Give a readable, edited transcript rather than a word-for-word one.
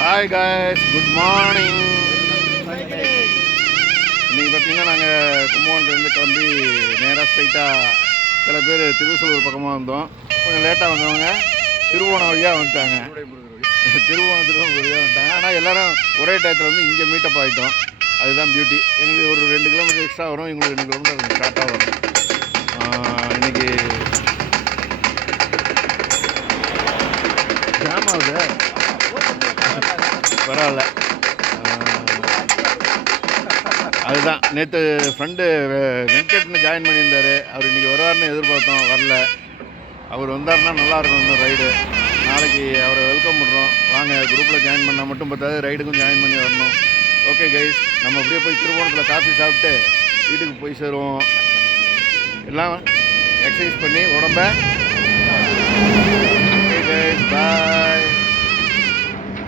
Hi guys, good morning. இன்றைக்கி பார்த்தீங்கன்னா நாங்கள் கும்பகோணத்துலேருந்து கிளம்பி நேராக ஸ்ட்ரைட்டாக சில பேர் திருவள்ளூர் பக்கமாக வந்தோம். கொஞ்சம் லேட்டாக வந்தவங்க திருவோணம் வழியாக வந்துட்டாங்க. திருவோணம் வழியாக வந்துட்டாங்க. ஆனால் எல்லோரும் ஒரே டயத்தில் வந்து இங்கே மீட்டப் ஆகிட்டோம். அதுதான் பியூட்டி. எங்களுக்கு ஒரு 2 கிலோமீட்டர் எக்ஸ்ட்ரா வரும், எங்களுக்கு 2 கிலோமீட்டர் ஷார்ட்டாக வரும். இன்றைக்கி ஜாம் ஆகுது, பரவாயில்ல. அதுதான் நேற்று ஃப்ரெண்டு வெங்கட்னு ஜாயின் பண்ணியிருந்தார். அவர் இன்றைக்கி வருவார்னு எதிர்பார்த்தோம், வரல. அவர் வந்தார்னா நல்லாயிருக்கும் இந்த ரைடு. நாளைக்கு அவரை வெல்கம் பண்ணுறோம். வாங்க, குரூப்பில் ஜாயின் பண்ணால் மட்டும் பார்த்தாது, ரைடுக்கும் ஜாயின் பண்ணி வரணும். ஓகே கைஸ், நம்ம அப்படியே போய் திருவோணத்தில் காஃபி சாப்பிட்டு வீட்டுக்கு போய் சேருவோம். எல்லாம் எக்ஸசைஸ் பண்ணி உடம்ப. ஓகே கைஸ், பாய்.